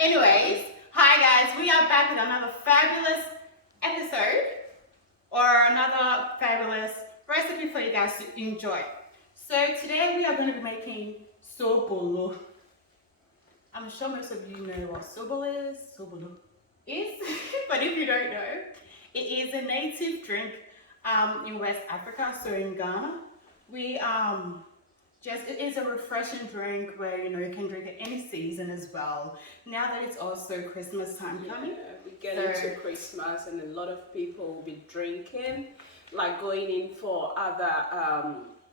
Anyways, hi guys, we are back with another fabulous episode or another fabulous recipe for you guys to enjoy. So today we are going to be making sobolo. I'm sure most of you know what sobolo is, but if you don't know, it is a native drink in West Africa, so in Ghana. It is a refreshing drink where you can drink at any season as well. Now that it's also Christmas time coming. We get into Christmas and a lot of people will be drinking, like going in for other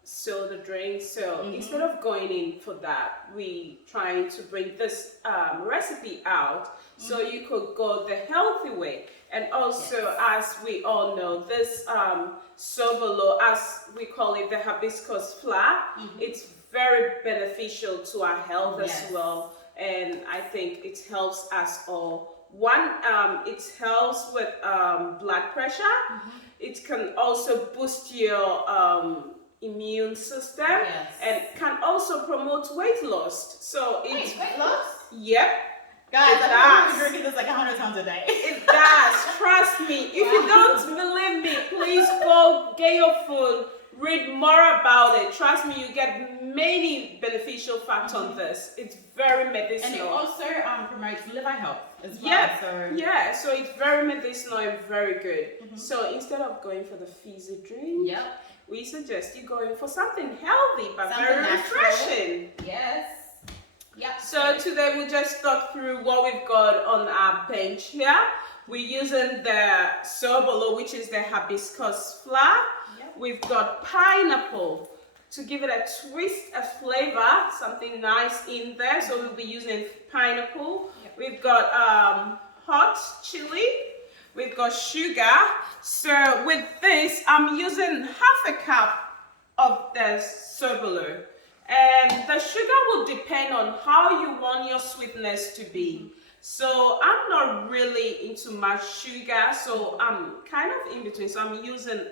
soda drinks. So instead of going in for that, we trying to bring this recipe out so you could go the healthy way. And also, as we all know, this sobolo, as we call it, the hibiscus flower, it's very beneficial to our health as well. And I think it helps us all. One, it helps with blood pressure. It can also boost your immune system and can also promote weight loss. So it's weight loss? Yep. Guys, I've been drinking this like 100 times a day. It does. Trust me. If you don't believe me, please go get your phone, read more about it. Trust me, you get many beneficial facts on this. It's very medicinal. And it also promotes liver health as well. Yeah, so it's very medicinal and very good. So instead of going for the fizzy drink, we suggest you going for something healthy but very refreshing. Yes. Yeah. So today we just talk through what we've got on our bench here. We're using the sobolo, which is the hibiscus flower. We've got pineapple to give it a twist, a flavor, something nice in there. So we'll be using pineapple. We've got hot chili. We've got sugar. So with this, I'm using half a cup of the sobolo. And the sugar will depend on how you want your sweetness to be. So I'm not really into much sugar, so I'm kind of in between. So I'm using,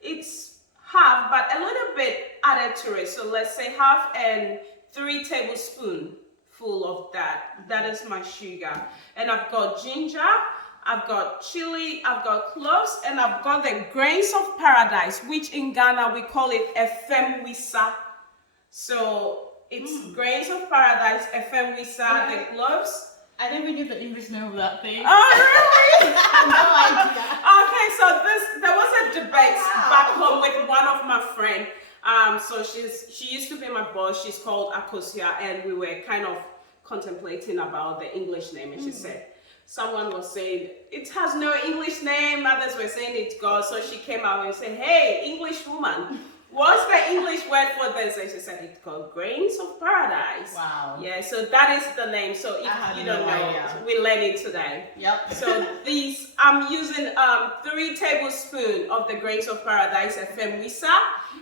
it's half, but a little bit added to it. So let's say half and 3 tablespoons full of that. That is my sugar. And I've got ginger, I've got chili, I've got cloves, and I've got the grains of paradise, which in Ghana we call it efemwisa. So it's grains of paradise, efemwisa, the cloves. I think we need the English name of that thing. Oh, really? No idea. Okay, so there was a debate back home with one of my friends. So she used to be my boss. She's called Akosia, and we were kind of contemplating about the English name. And she said, someone was saying it has no English name. Others were saying it's God. So she came out and said, "Hey, English woman, what's the English word for this?" And she said it's called grains of paradise. Wow. Yeah, so that is the name. So if you don't know, we learn it today. Yep. So these, I'm using 3 tablespoons of the grains of paradise efemwisa,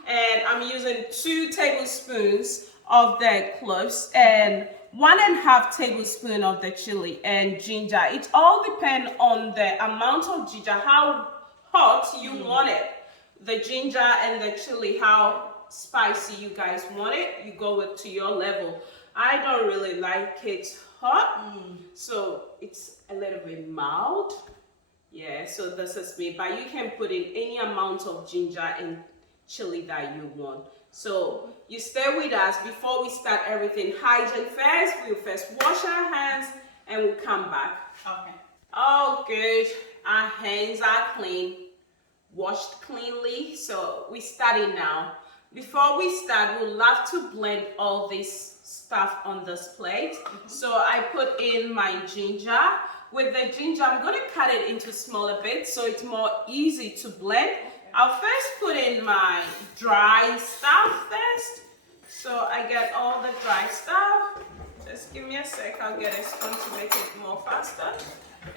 and I'm using 2 tablespoons of the cloves and 1.5 tablespoons of the chili and ginger. It all depends on the amount of ginger, how hot you want it. The ginger and the chili, how spicy you guys want it, you go with to your level. I don't really like it hot, so it's a little bit mild. Yeah, so this is me, but you can put in any amount of ginger and chili that you want. So you stay with us. Before we start everything, hygiene first. We'll first wash our hands and we'll come back. Okay. Oh, good. Our hands are clean, washed cleanly. So we're starting now. Before we start, we'll love to blend all this stuff on this plate. So I put in my ginger. With the ginger, I'm going to cut it into smaller bits so it's more easy to blend. I'll first put in my dry stuff first. So I get all the dry stuff. Just give me a sec, I'll get a spoon to make it more faster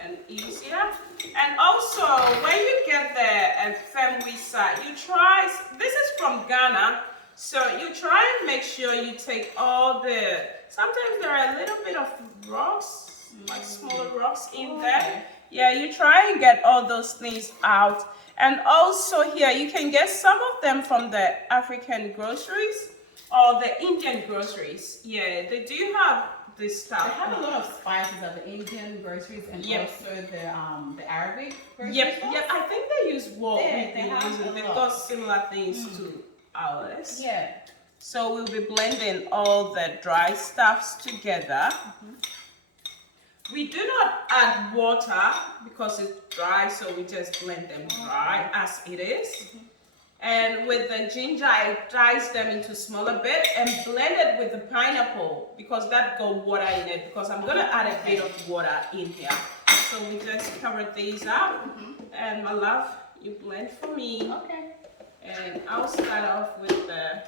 and easier. And also, when you get the efemwisa, you try, this is from Ghana, so you try and make sure you take all the, sometimes there are a little bit of rocks, like smaller rocks in there. Yeah, you try and get all those things out. And also here, you can get some of them from the African groceries or the Indian groceries. Yeah, they do have this stuff. They have a lot of spices at the Indian groceries and also the Arabic groceries. Yep. I think they use what They we've been have using. a They've lot. got similar things to ours. Yeah. So we'll be blending all the dry stuffs together. We do not add water because it's dry, so we just blend them dry as it is. And with the ginger, I dice them into smaller bit and blend it with the pineapple because that got water in it, because I'm gonna add a bit of water in here. So we just cover these up. And my love, you blend for me. Okay. And I'll start off with the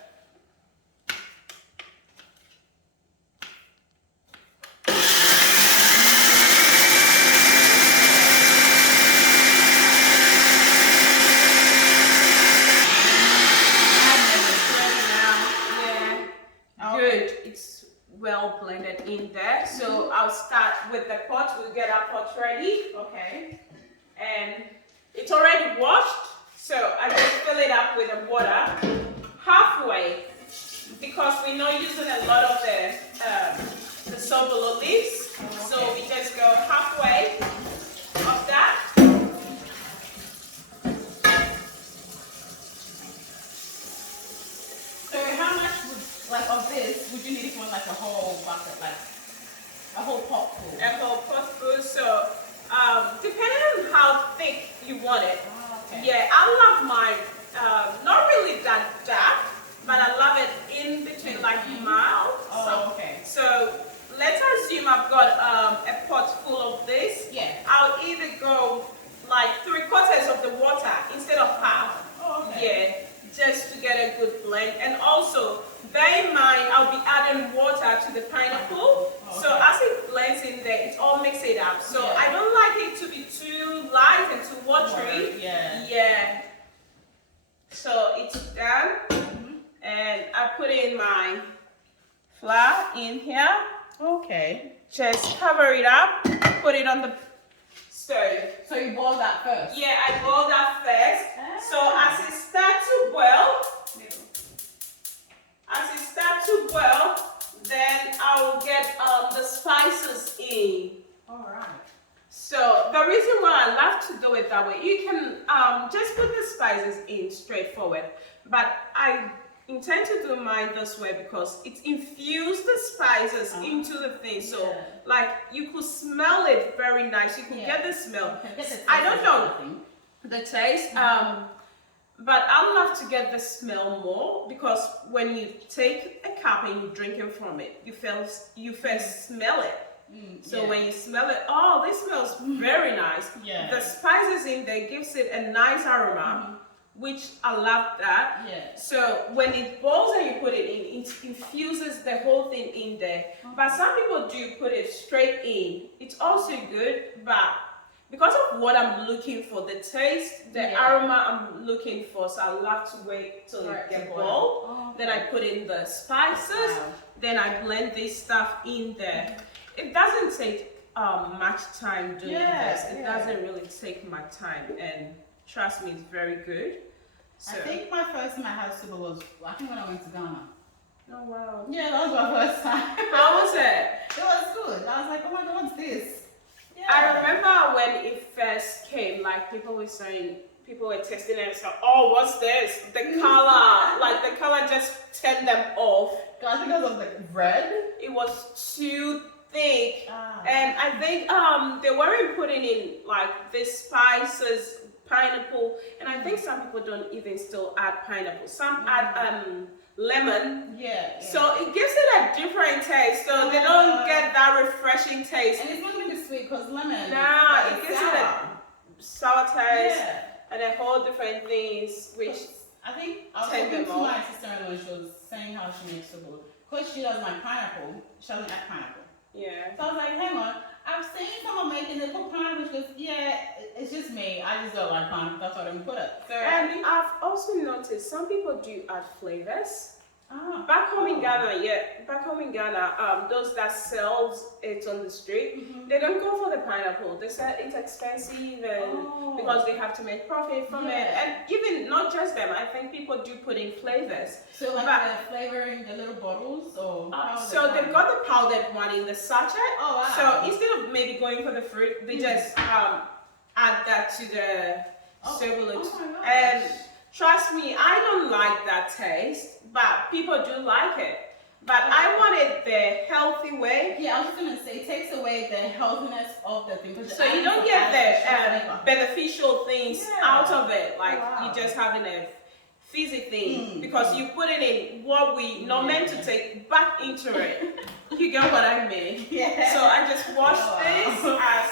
good. It's well blended in there. So I'll start with the pot. We'll get our pot ready. Okay. And it's already washed. So I just fill it up with the water halfway, because we're not using a lot of the sobolo leaves. So we just go halfway of that. So how much of this would you need for like a whole bucket, like a whole pot full? A whole pot full. So depending on how thick you want it. Okay. Yeah, I love mine not really that dark, but I love it in between, like mild. Okay. So let's assume I've got a pot full of this. Yeah. I'll either go like 3/4 of the water instead of half. Okay. Yeah, just to get a good blend. And also, bear in mind, I'll be adding water to the pineapple. So as it blends in there, it all mix it up. So I don't like it to be too light and too watery. Yeah. So it's done. And I put in my flour in here. Okay. Just cover it up, put it on the stove. So you boil that first? Yeah, I boil that first. So as it starts to boil, then I will get the spices in. All right. So the reason why I love to do it that way, you can just put the spices in straightforward, but I intend to do mine this way because it infused the spices into the thing. So like you could smell it very nice. You could get the smell. I don't know the taste, but I love to get the smell more, because when you take a cup and you drink it from it, you first smell it. So when you smell it, oh, this smells very nice. The spices in there gives it a nice aroma, which I love that. So when it boils and you put it in, it infuses the whole thing in there. But some people do put it straight in. It's also good, but because of what I'm looking for, the taste, the aroma I'm looking for, so I love to wait till it gets boiled. Then I put in the spices. Then I blend this stuff in there. It doesn't take much time doing this. It doesn't really take my time, and trust me, it's very good. So, I think my first time I had super was, I think when I went to Ghana. Oh wow. Yeah, that was my first time. How was it? It was good. I was like, oh my god, what's this? I remember when it first came, like people were testing it and saying, oh, what's this? The color, like the color just turned them off. I think because of the red. It was too thick. And I think they weren't putting in like the spices, pineapple, and I think some people don't even still add pineapple. Some add lemon. So it gives it a different taste. So they don't get that refreshing taste. And it's not going to be sweet because lemon. Nah, it gives it a sour taste and a whole different things, which I think I was talking to my sister-in-law and she was saying how she makes sobolo. Because she doesn't like pineapple, she doesn't like pineapple. So I was like, hang on, I've seen someone making it put pineapple. She goes, it's just me. I just don't like pineapple. That's why I didn't put it. So and I've also noticed some people do add flavors. Ah, Back home in Ghana, those that sells it on the street, they don't go for the pineapple. They say it's expensive and because they have to make profit from it. And even not just them, I think people do put in flavors. So like the flavoring, the little bottles, or so they've got the powdered one in the sachet. Oh wow! So instead of maybe going for the fruit, they just add that to the Sobolo. And trust me, I don't like that taste, but people do like it. But I wanted the healthy way. Yeah, I was just gonna say, it takes away the healthiness of the thing. So you don't get the beneficial things out of it. Like you just having a fizzy thing because you put it in what we not meant to take back into it. You get what I mean? Yeah. So I just wash this as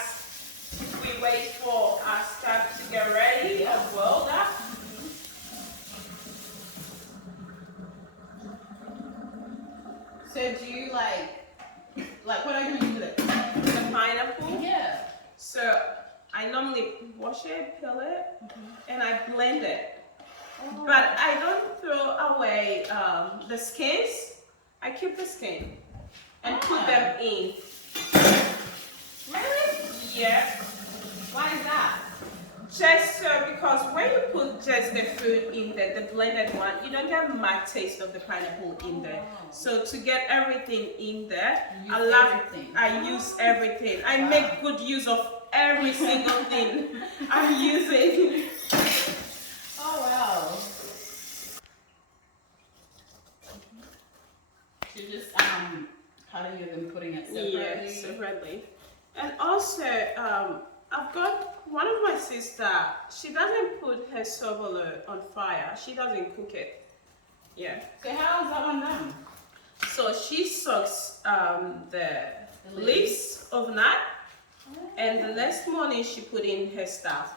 we wait for our stuff to get ready as well. So do you like what are you gonna do with it? The pineapple? Yeah. So I normally wash it, peel it, and I blend it. But I don't throw away the skins. I keep the skin and put them in. Really? Yeah. Why is that? Just because when you put just the fruit in there, the blended one, you don't get much taste of the pineapple in there. So to get everything in there, I use everything. I make good use of every single thing I'm using. Oh wow. So just cutting it and putting it separately. Yeah, separately. And also, I've got one of my sister, she doesn't put her sobolo on fire. She doesn't cook it. Yeah. So how is that one done? So she soaks the leaves overnight, and the next morning she put in her stuff.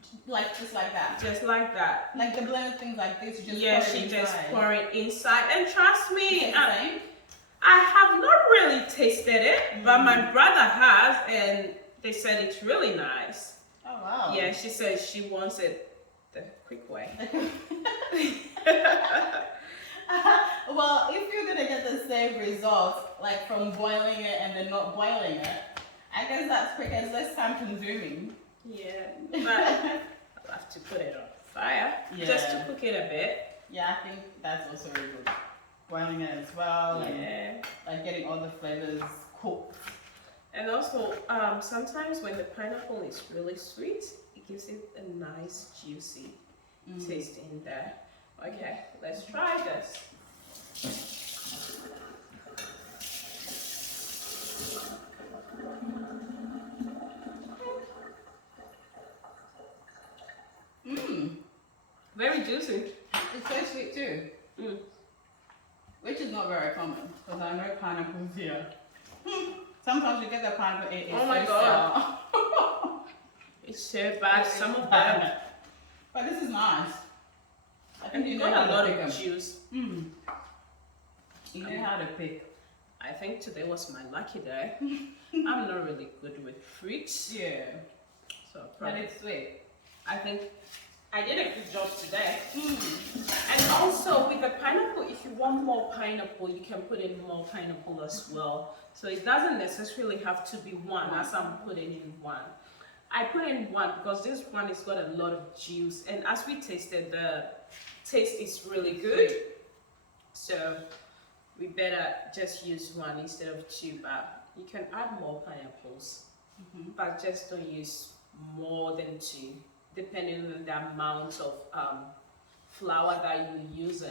Just like that? Just like that. Like the blended things like this, you just just pour it inside. And trust me, I have not really tasted it, but my brother has, and they said it's really nice. Oh wow. Yeah, she says she wants it the quick way. Well, if you're gonna get the same results, like from boiling it and then not boiling it, I guess that's quick and less time consuming. Yeah, but I'll have to put it on fire just to cook it a bit. Yeah, I think that's also really good. Boiling it as well, and like getting all the flavors cooked. And also, sometimes when the pineapple is really sweet, it gives it a nice juicy taste in there. Okay, let's try this. Very juicy. It's so sweet too. Which is not very common, because I know pineapples here. Sometimes you get the pineapple. Oh my god. It's so bad, some of them. But this is nice. I think And you got a lot of juice. You know how to pick. I think today was my lucky day. I'm not really good with fruits. Yeah. So But it's sweet. I think I did a good job today. And also with the pineapple, if you want more pineapple, you can put in more pineapple as well. So it doesn't necessarily have to be one, as I'm putting in one. I put in one because this one has got a lot of juice, and as we tasted, the taste is really good. So we better just use one instead of two, but you can add more pineapples, but just don't use more than two, depending on the amount of flour that you're using,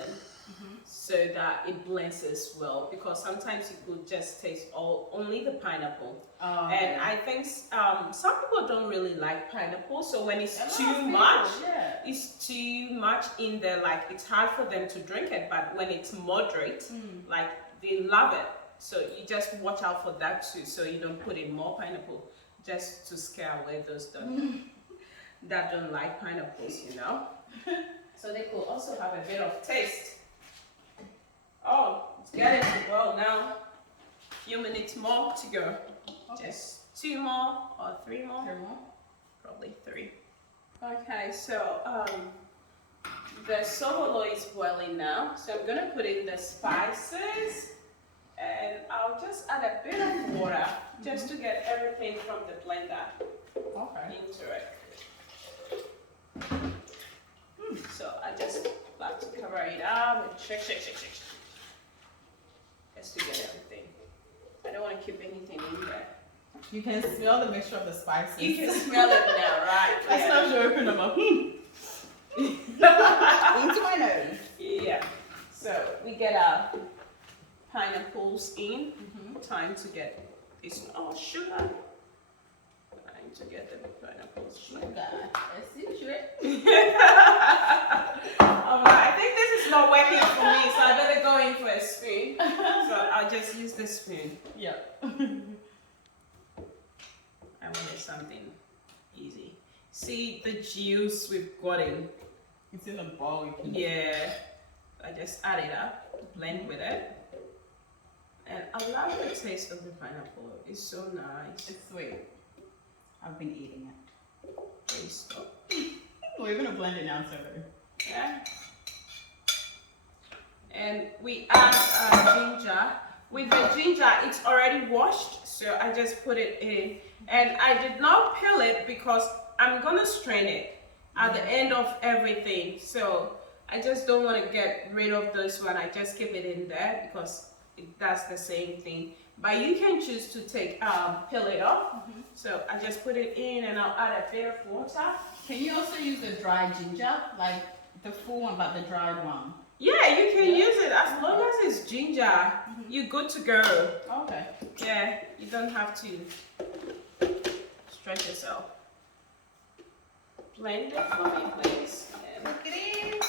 so that it blends as well, because sometimes you could just taste only the pineapple. And I think some people don't really like pineapple, so when it's too much, it's too much in there, like it's hard for them to drink it. But when it's moderate, like they love it. So you just watch out for that too, so you don't put in more pineapple, just to scare away those that don't like pineapples, you know. So they could also have a bit of taste. Oh, it's getting to go now. A few minutes more to go. Okay. Just 2 more or 3 more? 3 more? Probably 3. Okay, so The sobolo is boiling now, so I'm gonna put in the spices, and I'll just add a bit of water just to get everything from the blender into it. So I just like to cover it up and shake, just to get everything. I don't want to keep anything in there. You can smell the mixture of the spices. You can smell it now, right? I smell you open them up. Into my nose. Yeah. So we get our pineapples in. Time to get this sugar. Time to get the pineapples. Sugar. Let's see it. I think this is not working for me, so I better go in for a spoon. So I'll just use the spoon. Yeah. I wanted something easy. See the juice we've got in. It's in the bowl. Yeah. I just add it up, blend with it. And I love the taste of the pineapple. It's so nice. It's sweet. I've been eating it. Taste. We're gonna blend it now, so. Yeah. And we add ginger. With the ginger, it's already washed, so I just put it in. And I did not peel it because I'm gonna strain it at the end of everything. So I just don't want to get rid of this one. I just keep it in there because it does the same thing. But you can choose to take peel it off. So I just put it in and I'll add a bit of water. Can you also use the dried ginger, like the full one, but the dried one? Yeah, you can use it as long as it's ginger. You're good to go. Okay. Yeah, you don't have to stretch yourself. Blend it for me, please. And Look it in.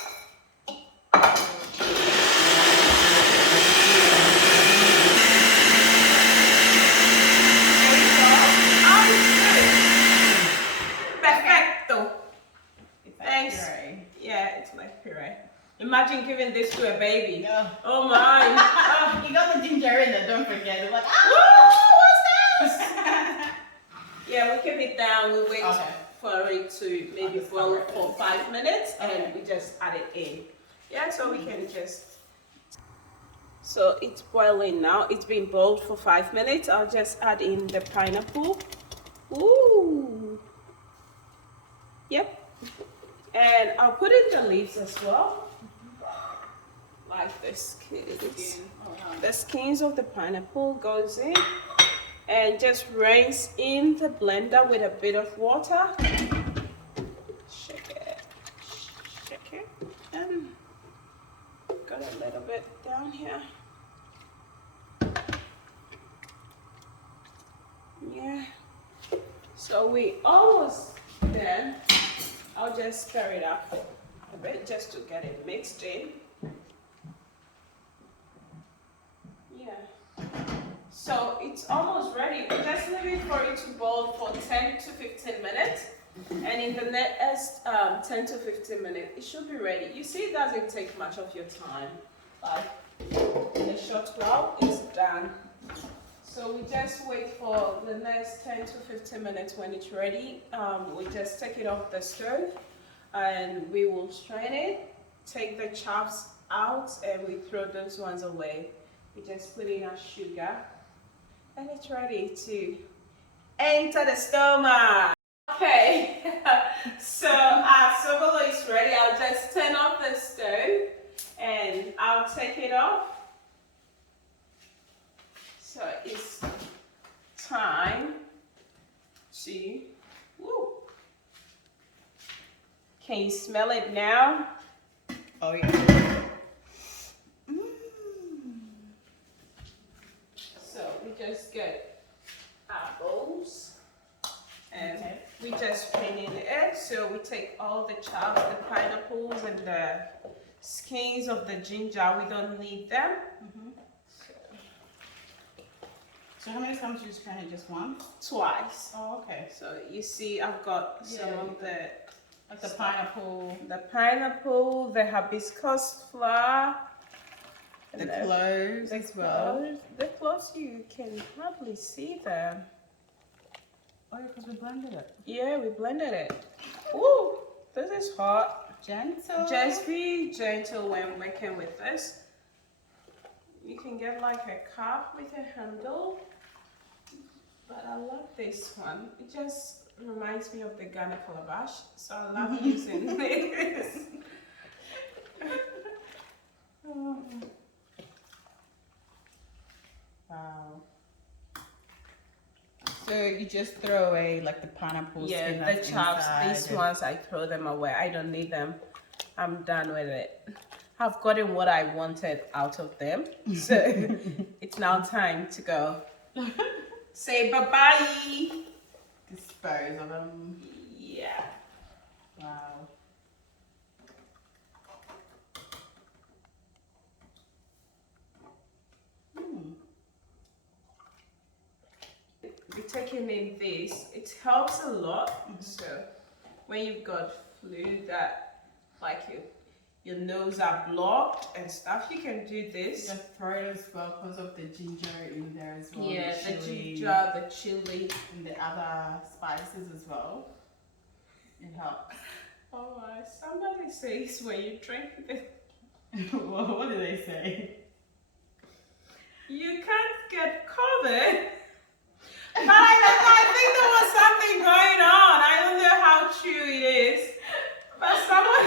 Perfecto. Thanks. Puree. Yeah, it's like puree. Imagine giving this to a baby. Yeah. Oh my. You got the ginger in there, don't forget. They're like, oh, what's this? Yeah, we keep it down. We wait Okay. for it to maybe boil for 5 minutes, and we just add it in. Yeah, so we can just. So it's boiling now. It's been boiled for 5 minutes. I'll just add in the pineapple. Ooh. Yep. And I'll put in the leaves as well. Like the skins. The skins of the pineapple goes in. And just rinse in the blender with a bit of water. Shake it. Shake it. And got a little bit down here. Yeah. So we almost there. I'll just stir it up a bit just to get it mixed in. Yeah. So it's almost ready. We just leave it for it to boil for 10 to 15 minutes. And in the next 10 to 15 minutes, it should be ready. You see, it doesn't take much of your time. Like in a short while, it's done. So we just wait for the next 10 to 15 minutes. When it's ready, we just take it off the stove and we will strain it, take the chaffs out, and we throw those ones away. We just put in our sugar and it's ready to enter the stomach. Okay, so our sobolo is ready. I'll just turn off the stove and I'll take it off. So it's time to, woo. Can you smell it now? Oh, yeah. So we just get our bowls and we just pin in it. So we take all the chops, the pineapples and the skins of the ginger. We don't need them. So how many times do you strain it? Just once? Twice. Oh, okay. So you see I've got some of the Like the pineapple. the pineapple, the hibiscus flower, The cloves as well. cloves. The cloves, you can hardly see them. Oh, yeah, because we blended it. Yeah, we blended it. Ooh, this is hot. Gentle. Just be gentle when working with this. You can get like a cup with a handle, but I love this one. It just reminds me of the Ghana calabash, so I love using this. Wow. So you just throw away like the pineapples? Yeah, the chops. These ones I throw them away. I don't need them. I'm done with it. I've gotten what I wanted out of them, so it's now time to go. Say bye-bye. Dispose of them. Yeah. Wow. Be taking in this, it helps a lot. So when you've got flu that like your nose are blocked and stuff, you can do this. Just throw it as well because of the ginger in there as well. Yeah, the ginger, the chili, and the other spices as well. It helps. Oh, somebody says when you drink this. What do they say? You can't get COVID. But I think there was something going on. I don't know how true it is. But someone...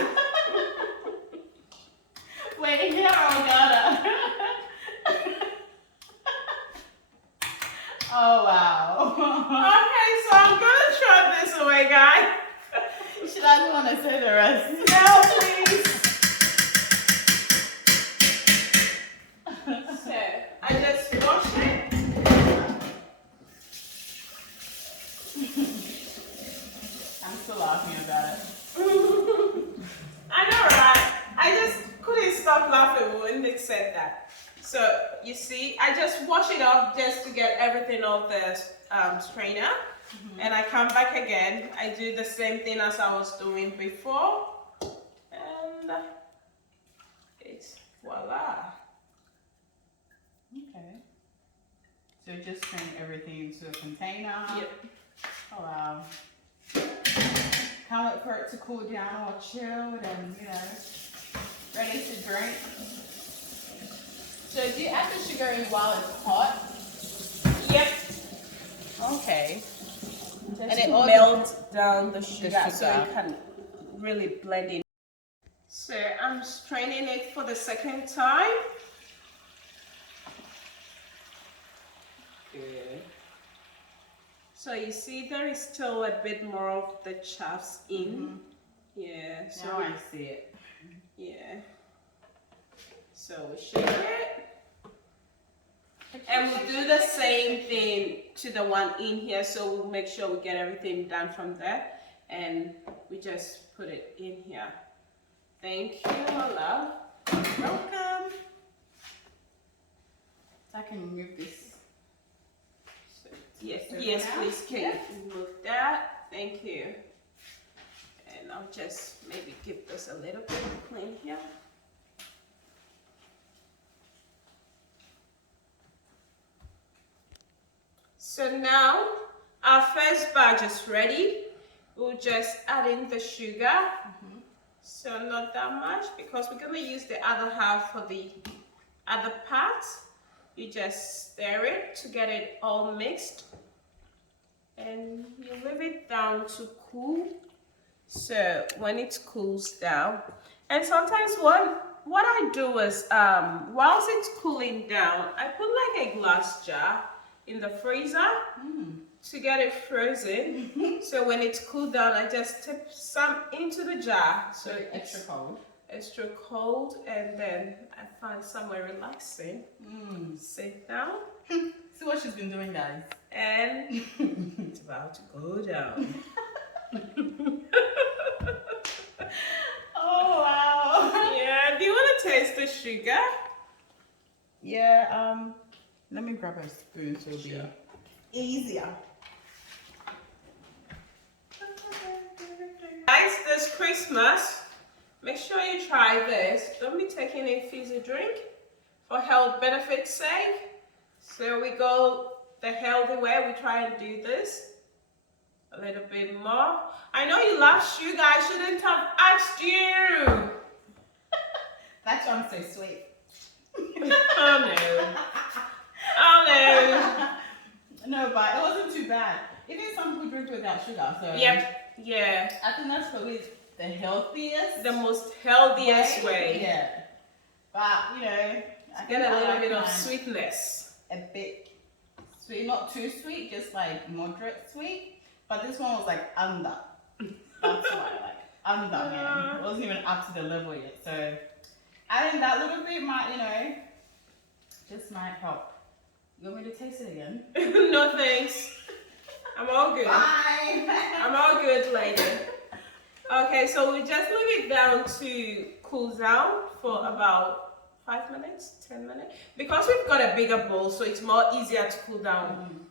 Wait, here or Ghana? Oh, wow. Okay, so I'm going to throw this away, guys. She doesn't want to say the rest. No, please. So, I just wash it. I'm still laughing about it. I know, right? I just couldn't stop laughing when they said that. So, you see, I just wash it off just to get everything off the strainer. And I come back again. I do the same thing as I was doing before. And it's voila. Okay. So just turn everything into a container. Yep. Oh wow. Can't wait for it to cool down or chilled and ready to drink. So do you add the sugar in while it's hot? Yep. Okay. And it melts down the sugar, so it can really blend in. So I'm straining it for the second time. Good. So you see there is still a bit more of the chaffs in. Yeah. So now I see it. Yeah. So we shake it. And we'll do the same thing to the one in here, so we'll make sure we get everything done from there, and we just put it in here. Thank you, my love. Welcome. So I can remove this. So, yes, please, can you remove that? Thank you. And I'll just maybe give this a little bit of clean here. So now our first batch is ready. We'll just add in the sugar. So not that much because we're going to use the other half for the other part. You just stir it to get it all mixed. And you leave it down to cool. So when it cools down, and sometimes what I do is whilst it's cooling down, I put like a glass jar in the freezer to get it frozen. So when it's cooled down, I just tip some into the jar. So extra cold. Extra cold, and then I find somewhere relaxing. Sit down. See what she's been doing, guys. And it's about to go down. Oh wow. Yeah, do you want to taste the sugar? Yeah, let me grab a spoon so it'll be easier. Guys, this Christmas, make sure you try this. Don't be taking a fizzy drink for health benefits sake. So we go the healthy way, we try and do this. A little bit more. I know you love sugar. I shouldn't have asked you. That's why I'm so sweet. Oh no. Oh no. No, but it wasn't too bad. Even some people drink without sugar, so Yep. Yeah. I think that's probably the healthiest. The most healthiest way. Yeah. But you know, I Get a little bit of mine sweetness. a bit sweet, not too sweet, just like moderate sweet. But this one was like under. That's why, like under, man. It wasn't even up to the level yet. So adding that little bit might, you know, just might help. You want me to taste it again? No thanks. I'm all good. Bye. I'm all good later. Okay, so we just leave it down to cool down for about 5 minutes, 10 minutes. Because we've got a bigger bowl, so it's more easier to cool down.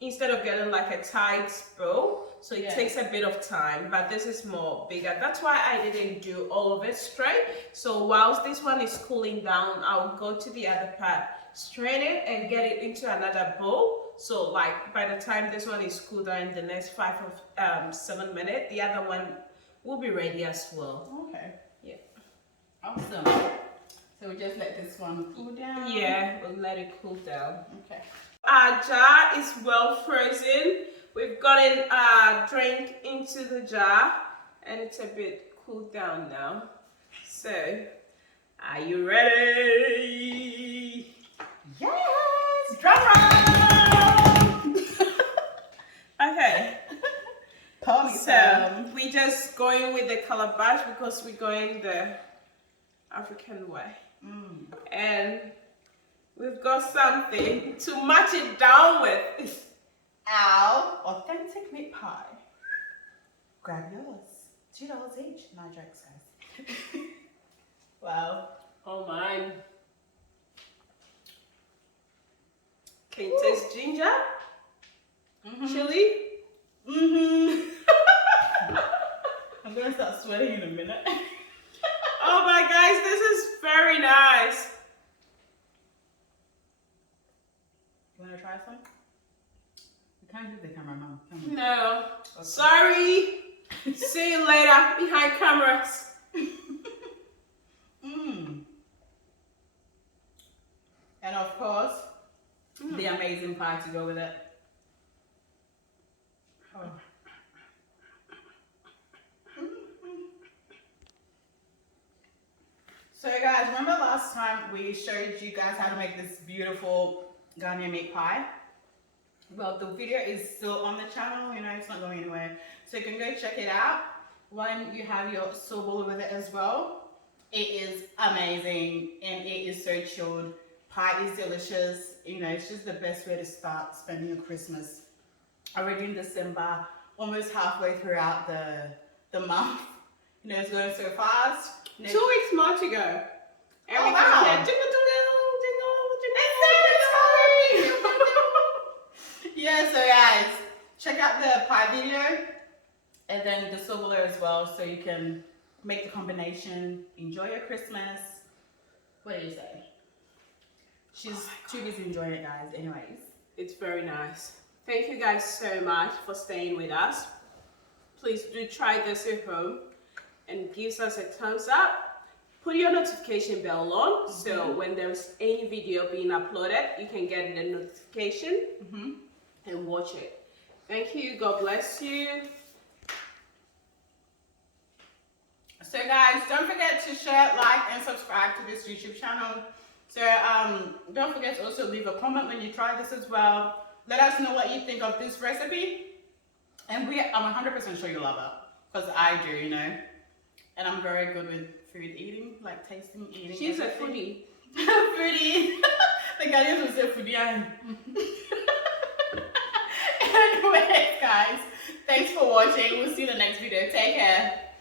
Instead of getting like a tight bowl, so it takes a bit of time, but this is more bigger. That's why I didn't do all of it straight. So whilst this one is cooling down, I'll go to the other part, strain it and get it into another bowl. So like by the time this one is cooled down in the next 5 or 7 minutes, the other one will be ready as well. Okay. Yeah. Awesome. So we just let this one cool down? Yeah, we'll let it cool down. Okay. Our jar is well frozen. We've gotten our drink into the jar and it's a bit cooled down now. So, are you ready? Yes! Drum roll! Okay. So, we just going with the calabash because we're going the African way. And we've got something to match it down with. our authentic meat pie. Grab yours. $2 each. No jokes, guys. Wow. Oh mine. Can you taste ginger? Chili? I'm gonna start sweating in a minute. Oh my guys, this is very nice. You wanna try some? You can't use the camera, Mom. No. Okay. Sorry. See you later behind cameras. And of course, the amazing pie to go with it. Oh. So guys, remember last time we showed you guys how to make this beautiful Ghanaian meat pie? Well, the video is still on the channel, you know, it's not going anywhere. So you can go check it out when you have your sobolo with it as well. It is amazing and it is so chilled. Pie is delicious, you know, it's just the best way to start spending your Christmas. Already in December, almost halfway throughout the month. You know, it's going so fast. 2 weeks more to go. Oh, wow. Yeah, so guys, check out the pie video and then the sobolo as well so you can make the combination, enjoy your Christmas. What do you say? She's too busy enjoying it, guys. Anyways. It's very nice. Thank you guys so much for staying with us. Please do try this at home and give us a thumbs up. Put your notification bell on so when there's any video being uploaded, you can get the notification and watch it. Thank you. God bless you. So guys, don't forget to share, like, and subscribe to this YouTube channel. So don't forget to also leave a comment when you try this as well. Let us know what you think of this recipe. And I'm 100% sure you love it. Because I do, you know. And I'm very good with food eating, like tasting, eating. She's a foodie. Foodie. The Ghanaians will say foodie. Anyways, guys, thanks for watching. We'll see you in the next video. Take care.